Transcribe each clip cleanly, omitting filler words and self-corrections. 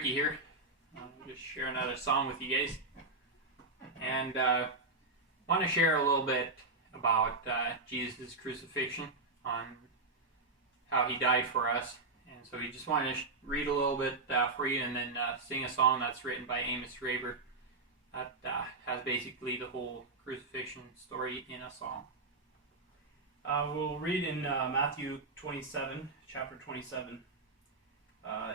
Ricky here. I'll just share another song with you guys. And want to share a little bit about Jesus' crucifixion, on how he died for us. And so we just want to read a little bit for you, and then sing a song that's written by Amos Raber that has basically the whole crucifixion story in a song. We'll read in Matthew 27, chapter 27.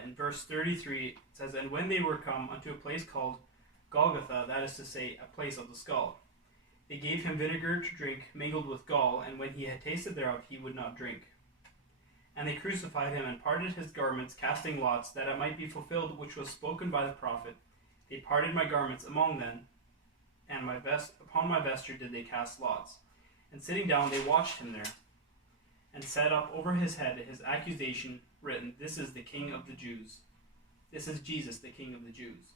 In verse 33, it says, "And when they were come unto a place called Golgotha, that is to say, a place of the skull, they gave him vinegar to drink mingled with gall, and when he had tasted thereof, he would not drink. And they crucified him, and parted his garments, casting lots, that it might be fulfilled which was spoken by the prophet. They parted my garments among them, and upon my vesture did they cast lots. And sitting down, they watched him there, and set up over his head his accusation written, This is the King of the Jews. This is Jesus, the King of the Jews."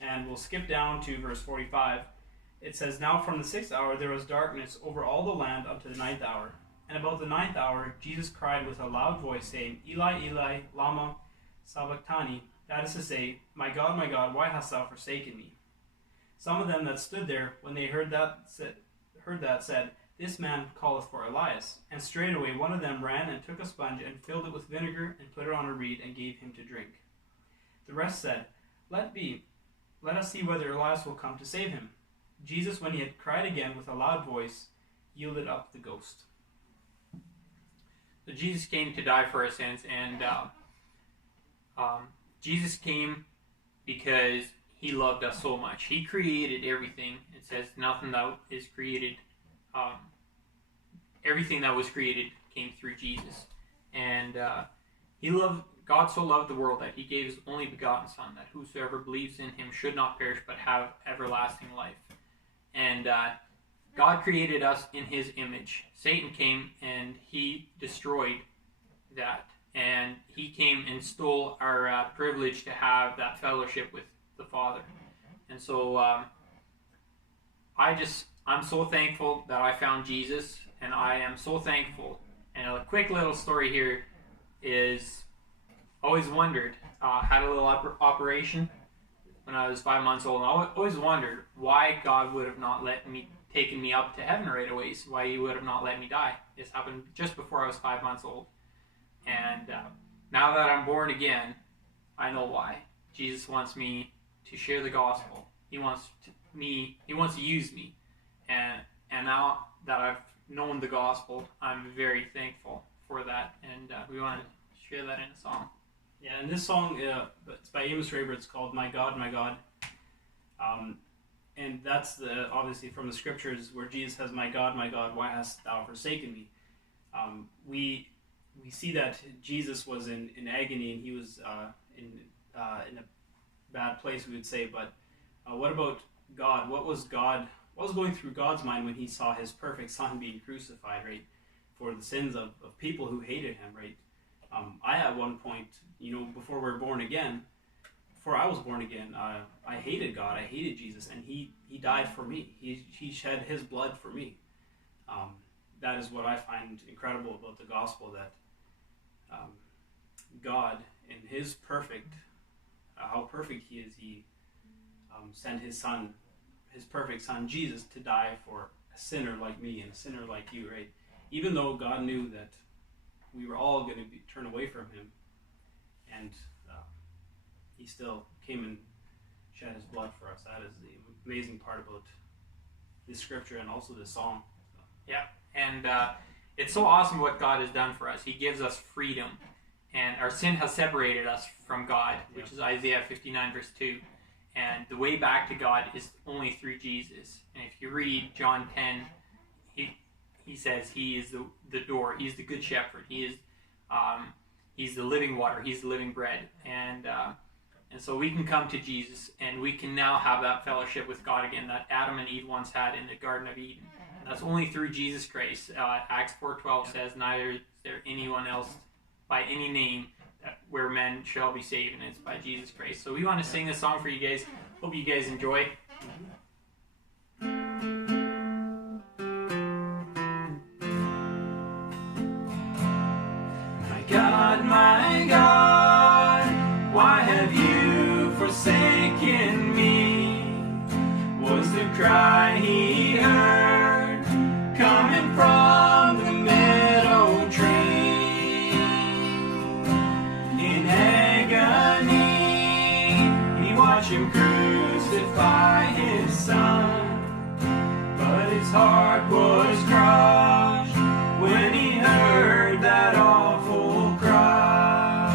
And we'll skip down to verse 45. It says, "Now from the 6th hour there was darkness over all the land unto the 9th hour. And about the 9th hour Jesus cried with a loud voice, saying, Eli, Eli, lama sabachthani, that is to say, my God, why hast thou forsaken me? Some of them that stood there, when they heard that, said, This man calleth for Elias. And straightway one of them ran and took a sponge and filled it with vinegar and put it on a reed and gave him to drink. The rest said, Let be, let us see whether Elias will come to save him. Jesus, when he had cried again with a loud voice, yielded up the ghost." So Jesus came to die for our sins, and Jesus came because he loved us so much. He created everything. It says nothing that is created, everything that was created came through Jesus. And God so loved the world that he gave his only begotten Son, that whosoever believes in him should not perish but have everlasting life. And God created us in his image. Satan came and he destroyed that. And he came and stole our privilege to have that fellowship with the Father. And so I'm so thankful that I found Jesus, and I am so thankful. And a quick little story here is, always wondered, had a little operation when I was 5 months old, and I always wondered why God would have not taken me up to heaven right away, so why he would have not let me die. This happened just before I was 5 months old. And now that I'm born again, I know why. Jesus wants me to share the gospel. He wants to use me. And now that I've known the gospel, I'm very thankful for that. And we want to share that in a song. Yeah, and this song, it's by Amos Raber. It's called My God, My God. And that's obviously from the scriptures where Jesus says, My God, why hast thou forsaken me? We see that Jesus was in agony, and he was in a bad place, we would say. But what about God? What was going through God's mind when he saw his perfect Son being crucified, right, for the sins of people who hated him, right? I, at one point, before we were born again, before I was born again, I hated God. I hated Jesus, and he died for me. He shed his blood for me. That is what I find incredible about the gospel, that God, in his perfect, how perfect he is, he sent his Son, his perfect Son, Jesus, to die for a sinner like me and a sinner like you, right? Even though God knew that we were all going to turn away from him, and he still came and shed his blood for us. That is the amazing part about this scripture and also this song. So. Yeah, and it's so awesome what God has done for us. He gives us freedom, and our sin has separated us from God, which is Isaiah 59 verse 2. And the way back to God is only through Jesus. And if you read John 10, he says he is the door. He's the good shepherd. He's the living water. He's the living bread. And so we can come to Jesus, and we can now have that fellowship with God again that Adam and Eve once had in the Garden of Eden. And that's only through Jesus Christ. Acts 4:12 says, Neither is there anyone else by any name where men shall be saved, and it's by Jesus Christ. So we want to sing this song for you guys. Hope you guys enjoy. My God, why have you cry he heard coming from the meadow tree. In agony, he watched him crucify his son, but his heart was crushed when he heard that awful cry.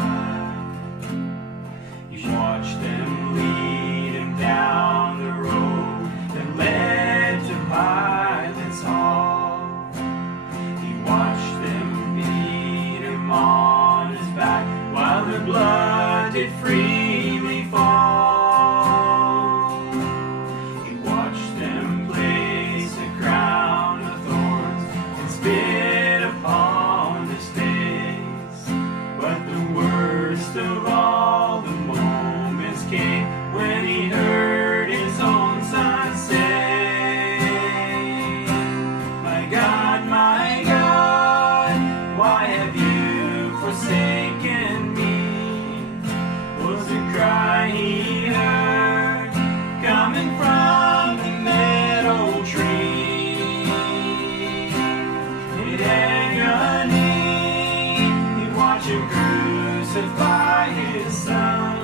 He watched them lead him down the road that led to Pilate's hall. He watched them beat him on his back while the blood did freely fall. He watched them place a crown of thorns and spit upon his face. But the worst of all the moments came when he heard his own son say, my God, why have you forsaken me? Was the cry he heard coming from the meadow tree. In agony, he watched him crucify his son,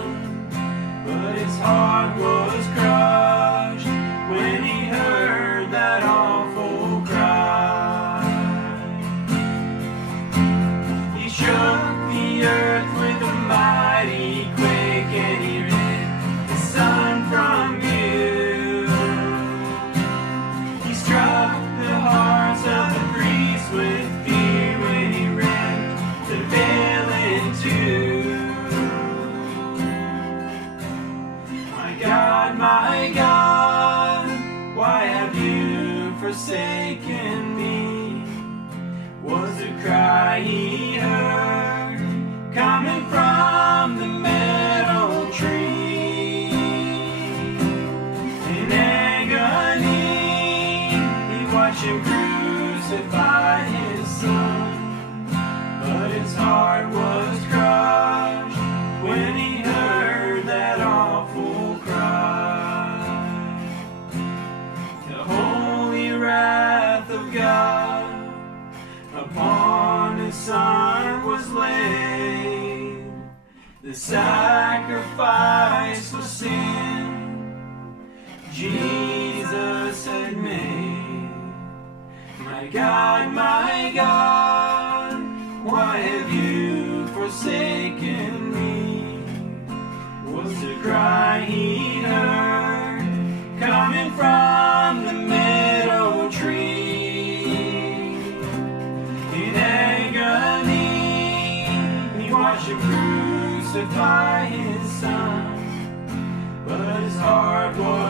but his heart was crushed when he heard that awful cry. He shook the earth with a mighty quake, and he rent the sun from view. He struck the hearts of the priests with fear when he rent the veil in two. My God, why have you forsaken me? Was the cry he heard coming from the meadow tree. In agony, he watched him crucify his son, but his heart was crushed when he heard that awful cry. The holy wrath of God upon his son was laid. The sacrifice for sin Jesus had made. My God, why have you forsaken me? Was the cry he heard coming from the meadow tree. In agony, he watched him crucify his son, but his heart was